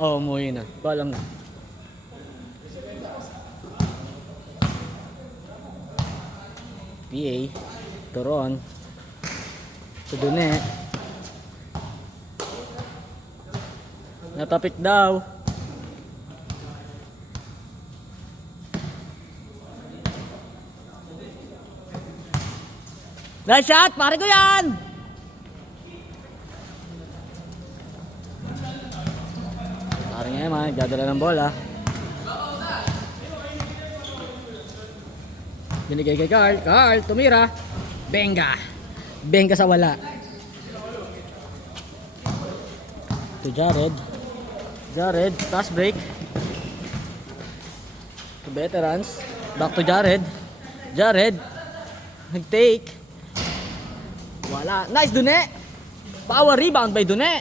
Oo, umuwi na. Ko alam na. PA. Turon. Tudune. Natapik daw. Nice shot! Pare ko yan! Pare nga naman, nagdadala ng bola. Binigay kay Carl. Carl, tumira. Benga. Benga sa wala. To Jared. Jared, pass break. To veterans. Back to Jared. Jared. Nag-take. Wala. Nice, Dune. Power rebound by Dune.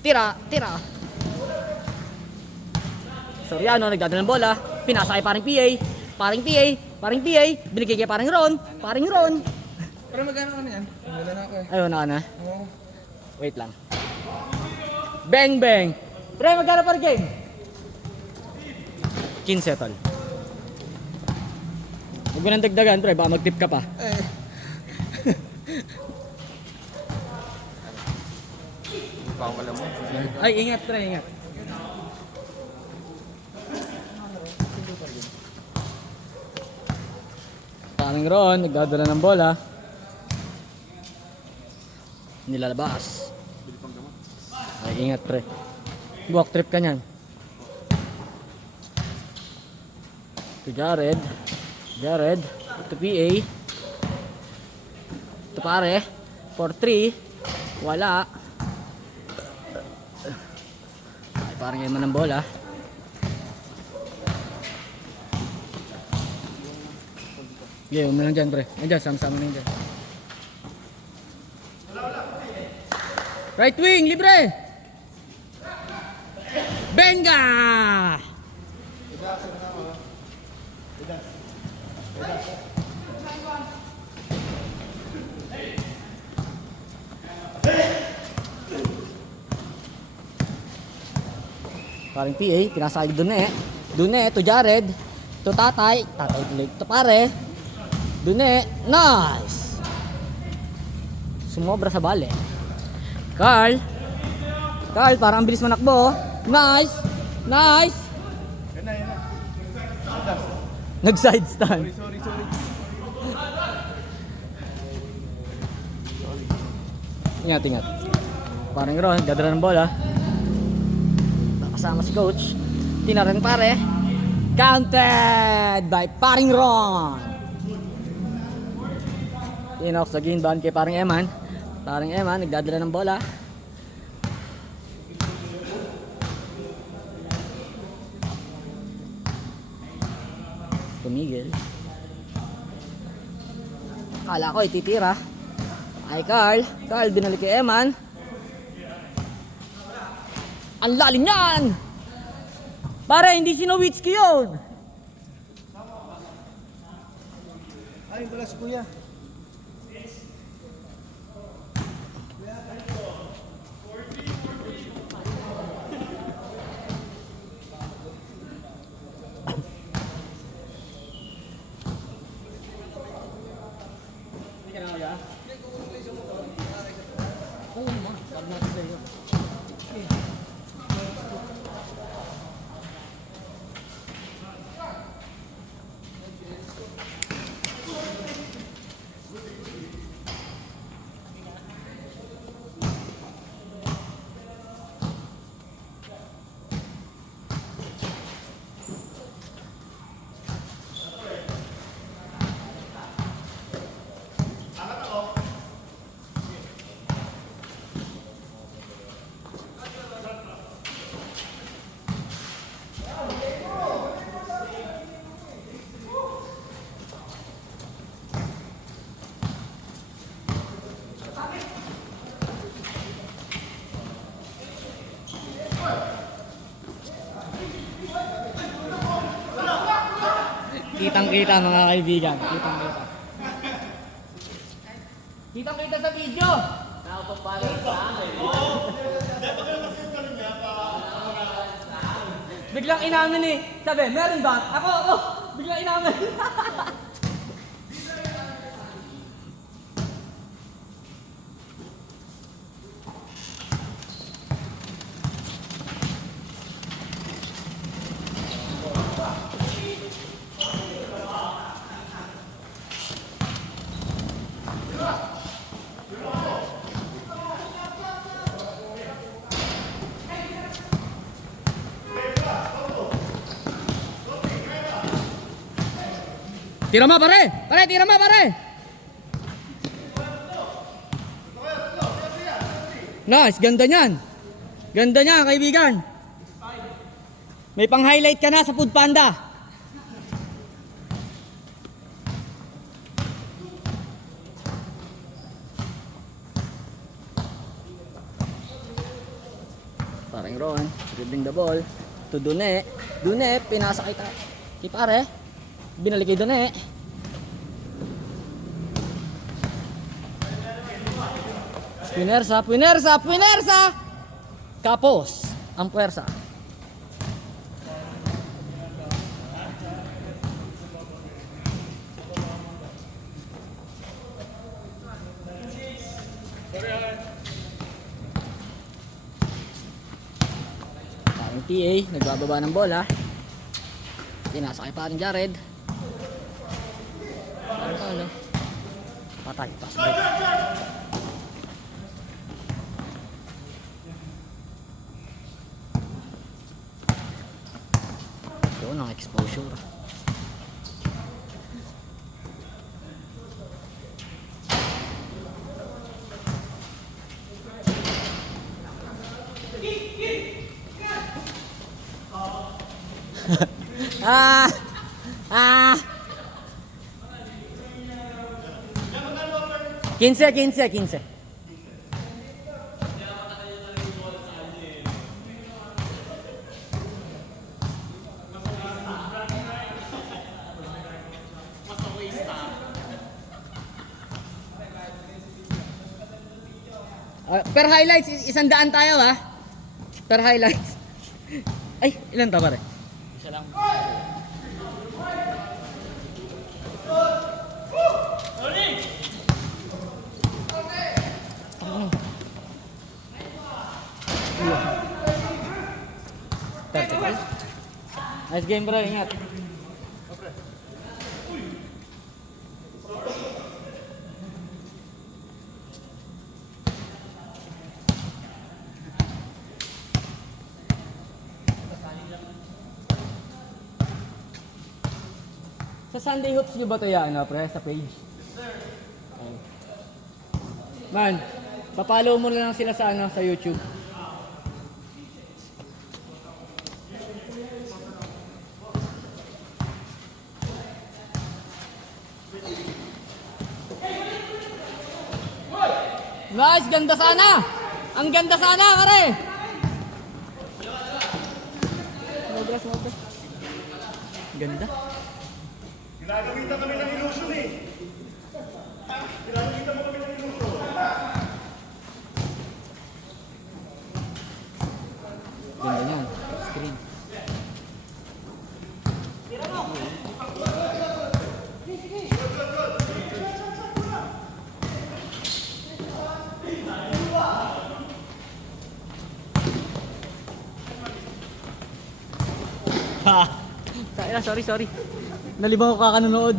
Tira, tira. Soriano, nagdadala ng bola. Pinasa kay paring PA. Paring PA. Paring PA. Binigay kay paring Ron. Paring Ron. Pero magkano ka na yan? Wala na ako eh. Ayun na. Oo. Wait lang. Bang, bang. Pre, magkano per game? 15 tol. Huwag mo nang dagdagan, pre. Baka mag-tip ka pa. Eh. Baka wala mo. Ay, ingat, pre. Ingat. Paring Ron, nagdadala ng bola. Nilalabas. Ay, ingat, pre. Walk trip ka niyan. To Jared. Jared. To PA. To pare. For 3. Wala. Ay, parang yaman ng bola. Okay, huwag mo lang dyan, pre. Nandiyan, sama-sama na dyan. Right wing, libre! Benga! Paring PA, pinasali Dune. Dune to Jared. To Tatay. Tatay to pare. Dune. Nice! Sumobra sa bale. Carl. Carl, parang ang bilis manakbo. Nice! Nice! Yan na. Nag-side stand. Sorry. Ingat, ingat. Parang Ron, dadala ng bola. Nakasama si coach. Tinaran pare. Counted by paring Ron. Tinox sa ginban kay paring Eman. Paring Eman, nagdadala ng bola. Tumigil. Akala ko ititira. Ay Carl. Carl, binalik kay Eman. Ang lalim yan! Pare, hindi si Nowitzki yun! Ay, wala si Kuya. Kitang-kita mga kaibigan. Kitang-kita. Kitang-kita sa video. Nakapagpala sa akin. biglang inamin eh. Sabi, meron ba? Ako. Biglang inamin. Tira mo pare! Tira mo pare! Nice, ganda niyan. Ganda niyan, kaibigan. May pang-highlight ka na sa Food Panda. Parang Ron, dribbling the ball. To Dune. Dune, pinasa kita. Kay pare. Binalik kay Dune. Puinersa! Kapos ang puwersa. Ang TA, nagbababa ng bola. Pinasa kay paring Jared. Ano? Patay, pass break. Yun ang exposure. Ah! 15. Per highlights, 100 tayo ha. Per highlights. Ay, ilan ta pare? Isa lang. Nice game bro, ingat. Sa Sunday Hoops nyo ba ito yan, pre? Sa page? Yes, sir. Man, papalo mo na lang sila sa, sa YouTube. Nice, ganda sana! Ang ganda sana, pare! Sobras. Ganda. Ginagamitan kami ng illusion eh. Ginagamitan mo kami ng illusion. Ganda niyan. Screen. Ha! Sorry. Nalibang ko kakanonood.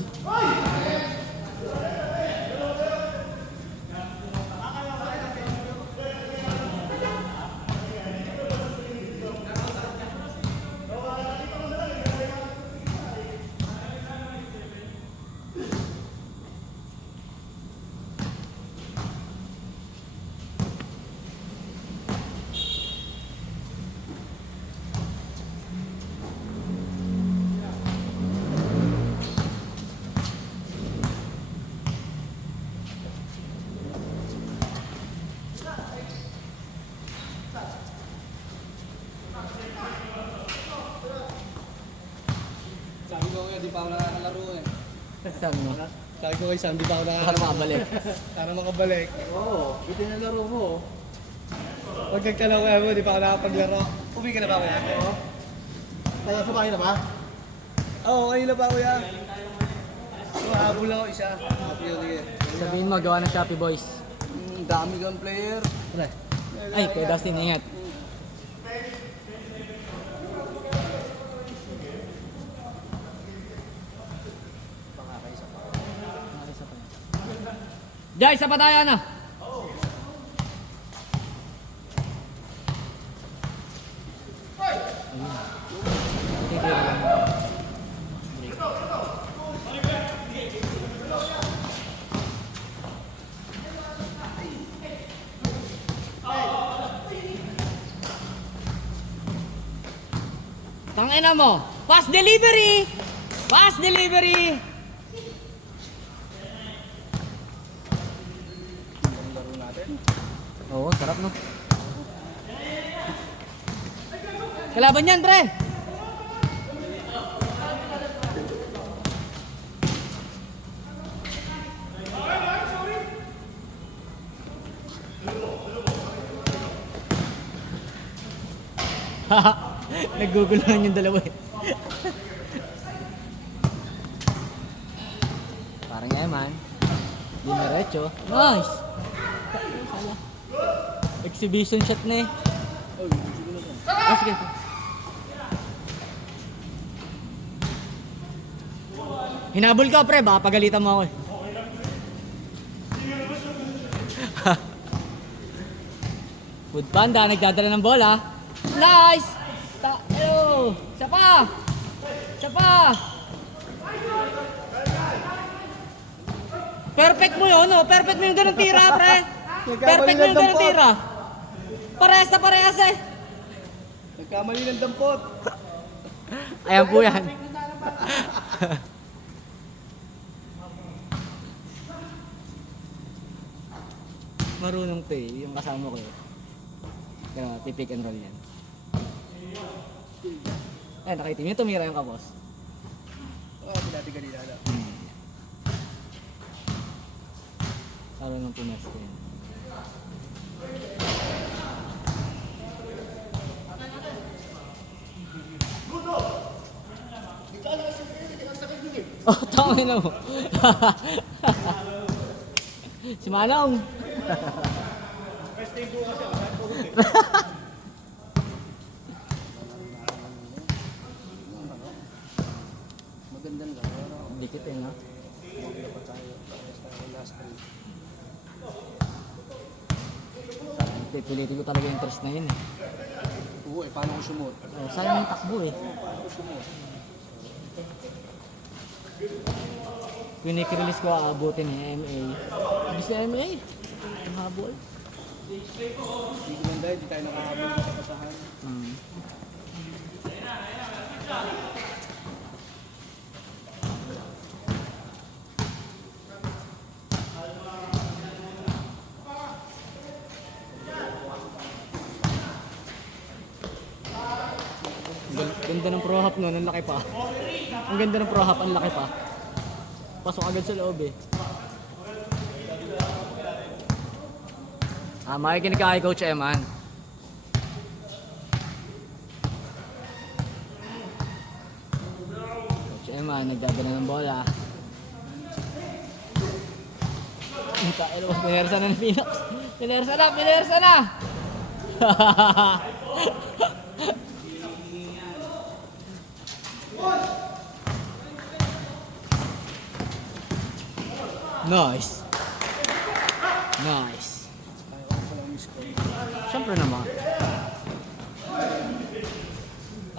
Sabi ko ngayon, di pa ako nakakalaro eh. Sabi mo? Sabi ko ngayon, di pa ako Para nakakalaro. makabalik. Para makabalik. Oo, ito yung laro mo. Pag nagkalawa mo, di pa ako nakapaglaro. Uwi ka na ba kaya? Oo. Kaya sa bahay na ba? Oo, ngayon na ba kuya? Habol ako isa. Sabihin mo, gawa ng Shopee Boys. Dami kang player. Pre. Ay, kay Dustin, ingat. Jai, isa pa tayo na. Tangina mo. Fast delivery. Fast delivery. Laro natin. Oo, sarap no. Kalaban yan, pre. Naguguluhan yung dalawa eh. Parang Eman. Dinerecho. Nice! Exhibition shot na eh. Ah, sige. Hinabol ka pre, baka pagalitan mo ako eh. Food Panda, nagdadala ng bola. Nice! Hello! Isa pa! Isa pa! Perfect mo yun, no? Perfect mo yung ganun tira, pre. Perfect mo yung ganun tira. Parehas na parehas eh. Nagkamali ng dampot. Ayan po yan. Marunong to eh, yung kasama ko eh. Kaya pipick and roll yan. Ayan, nakitim yung tumira yung kabos. Oo, pinati kanina. Lalo ng pumesto yan. Oh, tangin na mo. Si Manong. Magandang laro. Dikit eh, no? Dapat tayo. Last three. Pipilitin ko talaga yung interest na yun eh. Oo, paano ko sumot? Oh, sayang yung takbo eh. Paano ko sumot? Pinik-release ko aabutin ni MA. Hindi si MA. Ang habol. Hindi ko lang dahil, di tayo nakahabol ng kapasahan. Ganda ng pro hop nun, ang laki pa. Ang ganda ng pro hop, ang laki pa. Pasok agad sa loob eh. Makikinig ka kay Coach Eman. Coach Eman, nagdadala ng bola. Pinersa na ng Pinox. Pinersa na, pinersa na! Nice. Nice. Kaya ko palang miss ko. Siyempre naman.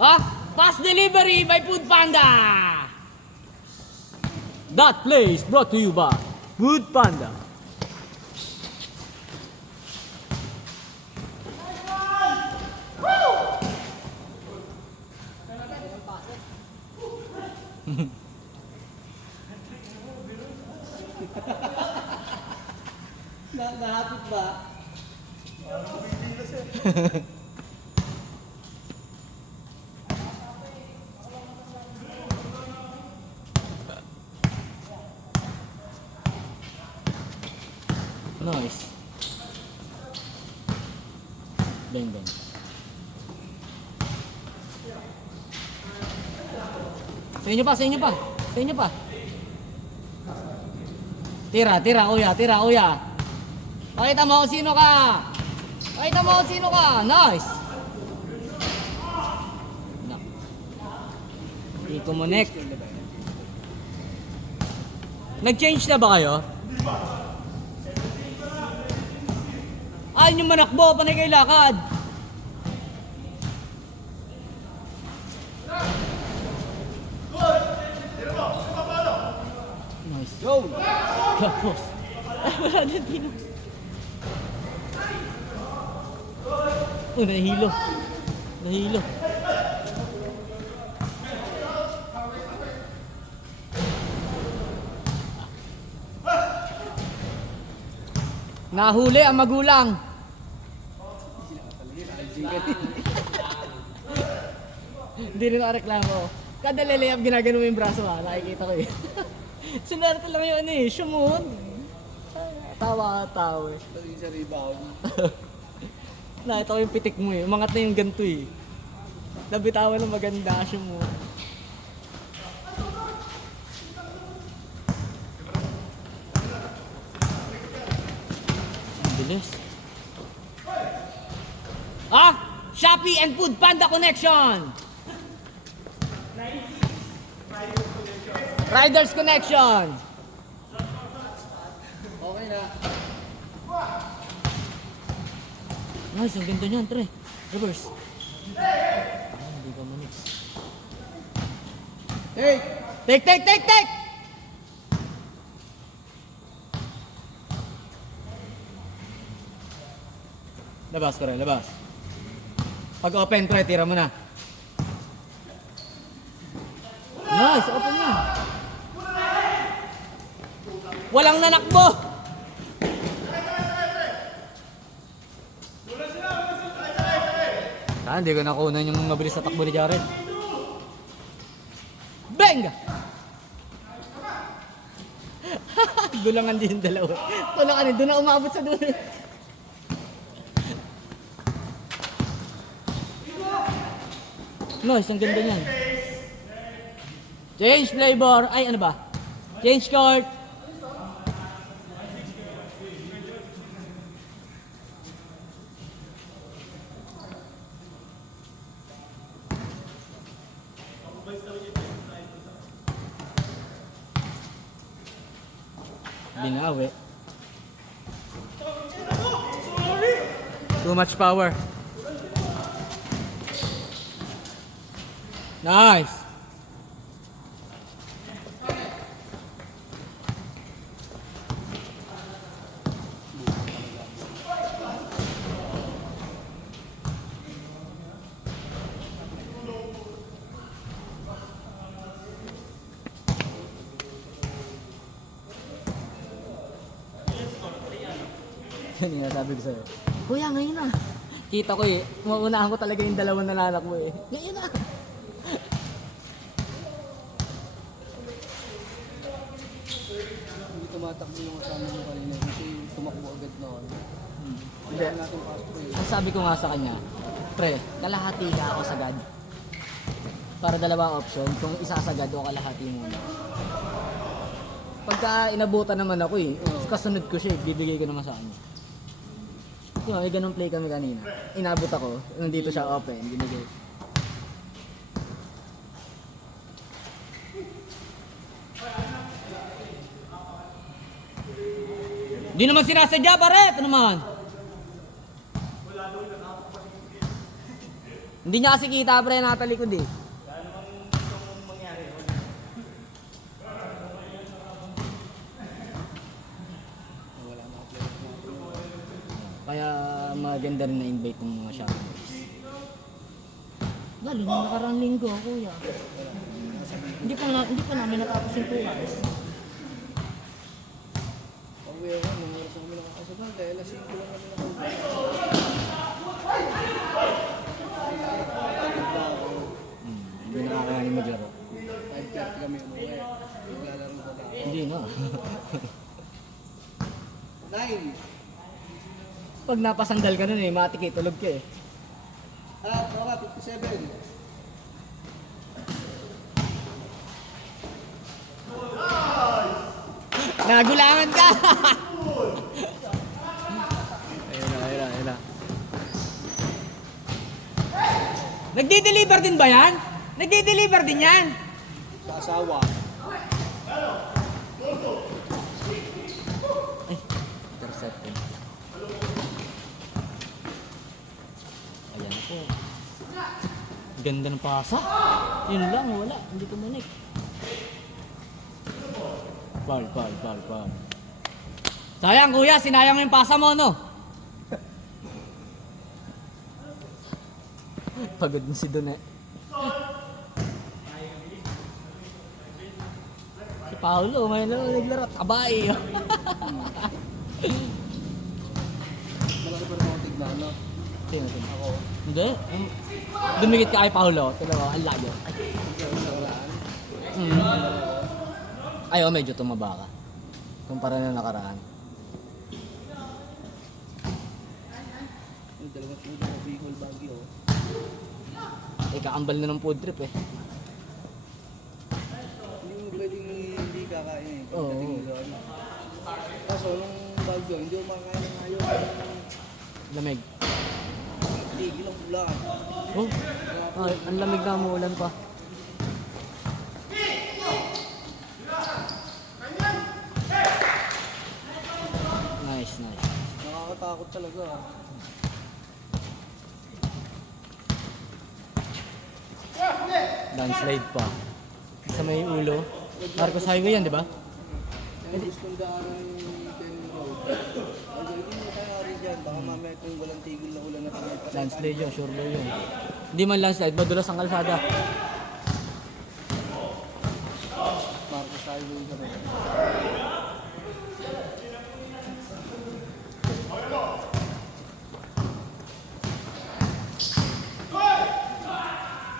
Ah! Fast delivery by Food Panda! That play is brought to you by Food Panda. Nahapit ba? Nice. Bang bang. Sa inyo pa, sa inyo pa. Sa inyo pa. Tira, tira, kuya, tira, kuya. Pakita mo kung sino ka. Pakita mo kung sino ka. Nice. I-connect. Nag-change na ba kayo? Ayaw nyo manakbo, panay kayo lakad. Nice. Go! Tapos. Wala na din. Oh, nahilo. Nahilo. Nahuli ang magulang. Hindi rin ako reklamo. Kada layup ginagano mo yung braso ha. Nakikita ko eh. Sinerte lang yun eh. Shumon. Tawa-tawa eh. Pati sa rebound. Nakita ko yung pitik mo eh. Umangat na yung ganito eh. Nabitawan ng maganda shumon. Ang bilis. Ah! Shopee and Food Panda Connection! Riders Connection! Okay na. Nice, ang ganda niyan, tre. Reverse. Hindi ka manix. Hey! Take, take, take, take! Labas ko rin, labas. Pag open, pre, tira mo na. Nice, open na. Walang nanakbo! Hindi ko nakunan yung mabilis na takbo ni Jared. Bang! Gulangan din yung dalawa. Tulangan din, doon na umabot sa dulo. Nice, ang ganda niyan. Change flavor. Ay, ano ba? Change court. Binawi. Too much power. Nice. Yan yung sabi ko sa'yo. Kuya, ngayon na. Kita ko eh. Maunahan ko talaga yung dalawang nalanak mo eh. Ngayon na. Hindi tumatakbo yung kasama mo kanina kasi tumakbo agad na ako. Hindi. Kailangan natin pass ko eh. Ang sabi ko nga sa kanya, pre, kalahati ka ako sagad. Para dalawa option, kung isa sagad o kalahati muna. Pagka inabutan naman ako eh, kasunod ko siya, bibigay ko naman sa kanya. Diba, may ganun play kami kanina. Inabot ako, nandito siya open, binigay. Di naman sinasadya, pare! Ito naman! Hindi niya kasi kita, pre, natalikod eh. Kaya maganda rin na-invite ng mga shoppers. Lalo nung nakarang linggo, kuya. Hindi pa namin natapos yung 2 hours. Pauwi ako, nung oras kami nakakasabal dahil lasing ko lang kami nakauwi. Hindi nakakayanin maglaro. 5:30 kami umuwi. Naglalaro na lang. Hindi na. 9! Pag napasanggal ka nun eh, matik eh, tulog ka eh. Ah, 57. Nagulangan ka! ayun na. Nagdi-deliver din ba yan? Nagdi-deliver din yan? Sa asawa. Ay, intercepted. Ayan po. Ganda ng pasa. Yun lang, wala. Hindi tumunik. Foul. Sayang kuya, sinayang yung pasa mo, no? Pagod mo si Dune. Si Paolo, may naglaro. Kabay. Malaki pa rin ako tignan, no? Sino? Ako. Hindi. Dumikit ka kay Paolo. Tignan mo, ang layo. Ay, medyo tumaba ka. Kumpara na nakaraan. Yung dalawang sudo ng Bicol Baguio. Kaambal na ng food trip eh. Hindi mo pwedeng hindi kakain eh. Oo. Kaso nung Baguio, hindi mo makakain ng ayaw. Lamig. Tigil ang ulan. Oh, ay, ang lamig na umuulan pa. Nice. Nakakatakot talaga. Landslide pa. Sa may ulo. Marcos Highway yan, di ba? Yung gustong daanan yung Tenny Road. Ay, hindi mo tayo rin dyan. Baka mamaya kung walang tigil na ulan na kami. Landslide yun, sure mo yun. Hindi man landslide, madulas ang kalsada. Marcos Highway kami.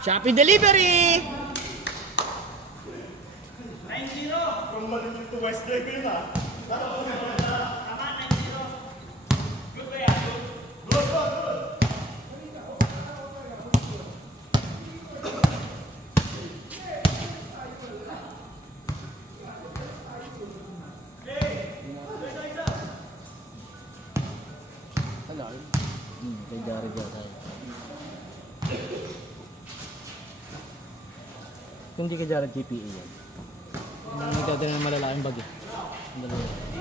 Shopee Delivery! From Malinit to West Drake yun ah. Alam. Kay Jared yata. Kung di kay Jared, GPA yan. Nagdadala ng malalaking bag eh.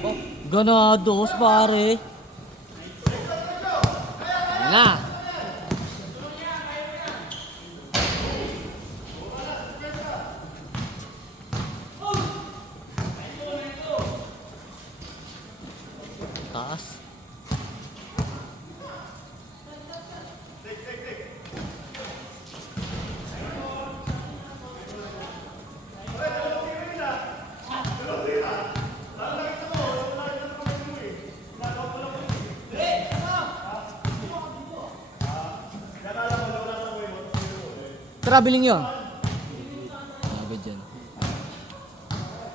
Oh, ganados pare! Ayan na! Taas. Traveling yun. Agad dyan.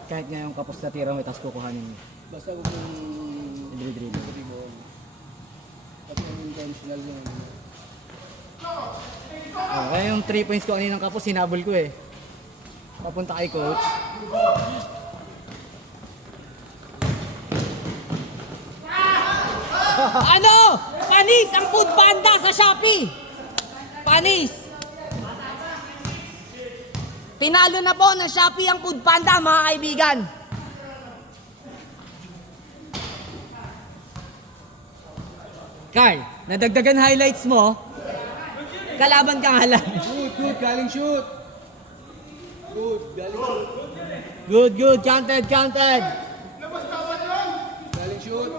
Kahit nga yung kapos na tira mo, tapos kukuhanin mo. Basta huwag mong Drill. dribble. Kasi yung intentional yun. Kaya yung 3 points ko kaninang kapos, hinabol ko eh. Papunta kay coach. Ano? Panis ang food panda sa Shopee! Panis! Tinalo na po ng Shopee ang food panda, mga kaibigan. Carl, nadagdagan highlights mo. Kalaban kang halang. Good, galing shoot! Good, galing shoot! Good, counted. Galing shoot!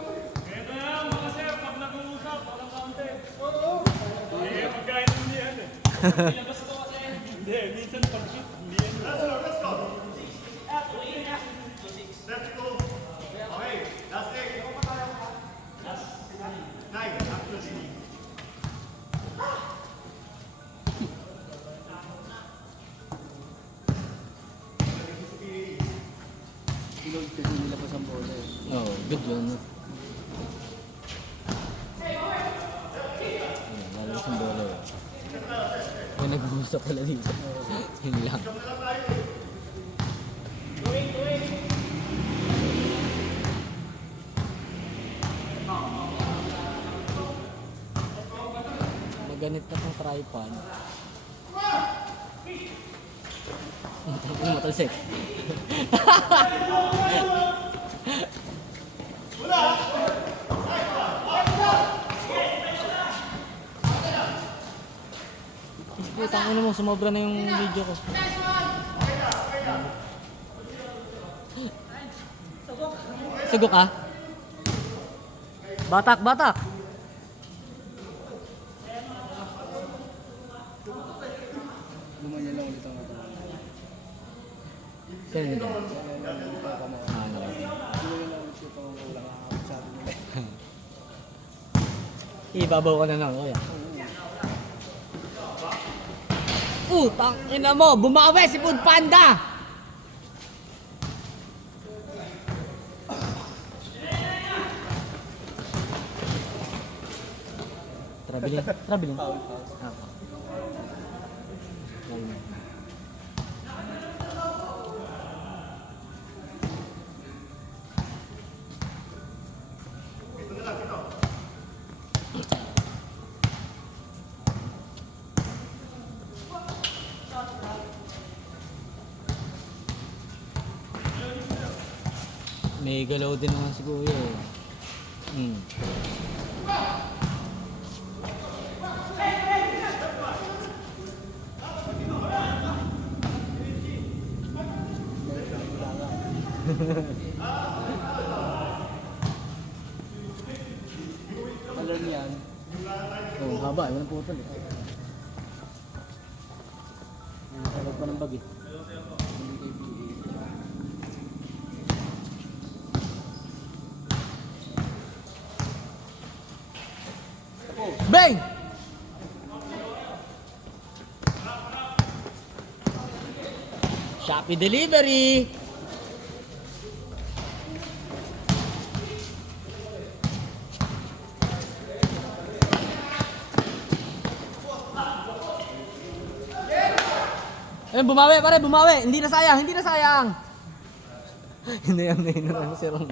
Pinod kasi nilabas ang bola eh. Oh, good yun. Lalabas ang bola eh. May nag-uusap pala dito. Yun lang. ganit na tong tripod. Ano matalsik? Putang ina mo, sumobra na yung video ko. Sugok ka? Batak, batak! Gumanyan lang ulit ang katawan. Sino yun? Gumanyan lang ulit ang katawan. Ah, no. Gumanyan lang ulit yung katawan ko. Wala kakakot sa atin nila. Ibabaw ka na lang, kuya. Putang ina mo, bumawi si Food Panda! Traveling, traveling. Foul, foul. Ah. Ayun. May galaw din naman si Kuya eh. Hmm. Alam yan. Oh, haba, walang putol eh. Nakakabag pa ng bag eh. Bang! Shopee delivery! Eh, bumawi pare, bumawi. Hindi na sayang, hindi na sayang. Hindi yan, hindi na si Ron.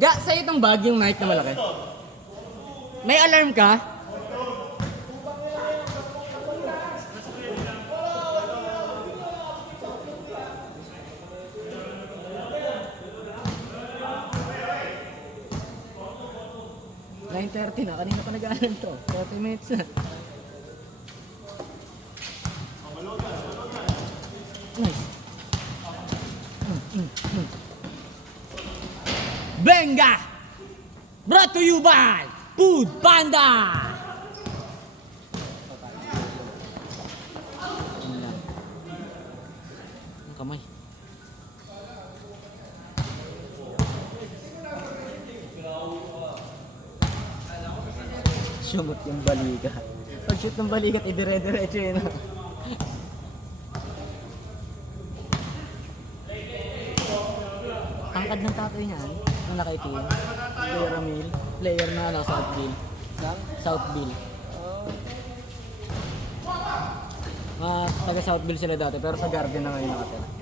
Ga, sa'yo itong bag yung Nike na malaki. May alarm ka? (9:30) na, kanina pa nag-aaral to. 30 minutes na. Nice. Benga! Brought to you by Food Panda! Ang kamay. Sumot yung balikat. Pag shoot ng balikat, idire-diretso yun. Tangkad ng tatoy niya, ang nakaitim. Player Ramil. Player na ano, Southville. Southville. Taga Southville sila dati, pero sa Garden na ngayon nakatira.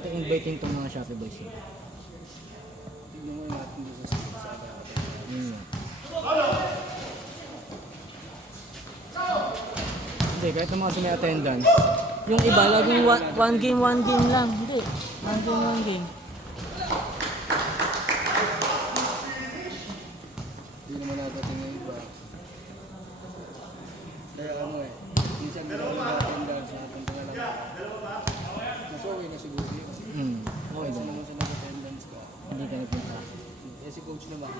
natin inviting tong mga Shopee boys. Tignan mo natin dito sa Yun nga. Hindi, kahit ng mga may attendance. Yung iba, laging one game lang. Hindi, one game. Hindi naman nadating ng iba. Kaya ano eh, minsan meron na attendance na punta na lang. Mas okay na siguro yun. Okay Kasi ba? naman sa nag-attendance ka. Hindi ka nagpunta. Eh si coach naman,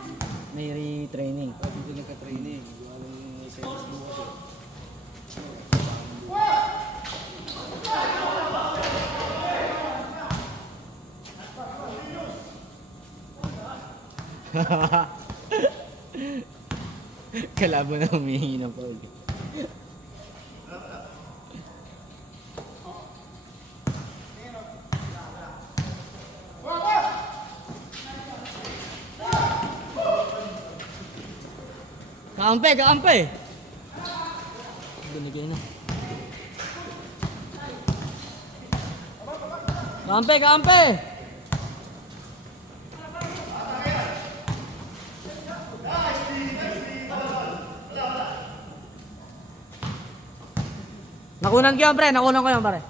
May retraining. dito nagka-training. Hindi ko alam yung sales mo kasi. Kalabo na humihingi ng foul. Kaampe, kaampe! Binigay na. Kaampe, kaampe! Nakunan ko yan, pre. Nakunan ko yan, pare.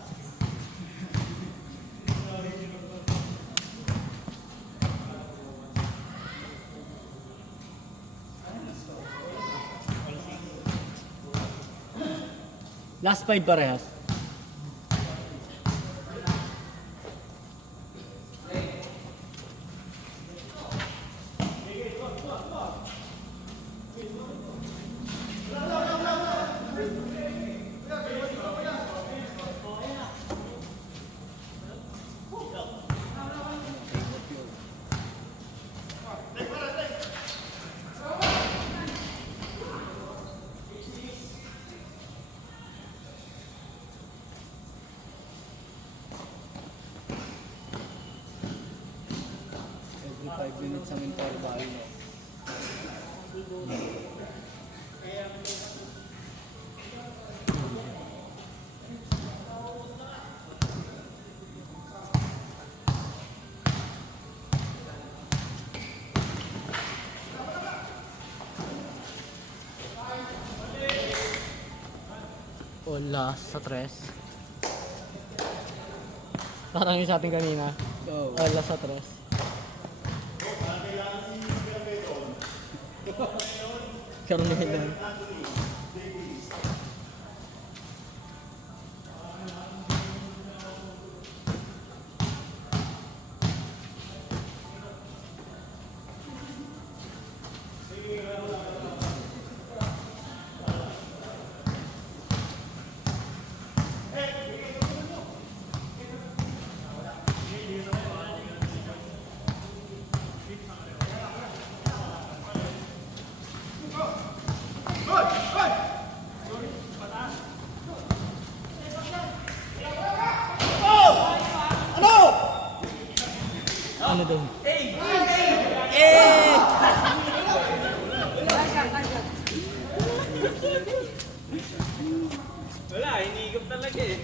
Last 5 parehas. Every 5 minutes ang interval, no? Wala sa tres. Parang yung sa ating kanina. So, Wala sa tres. Carmelan. Ano daw? Wala, hinigop talaga eh.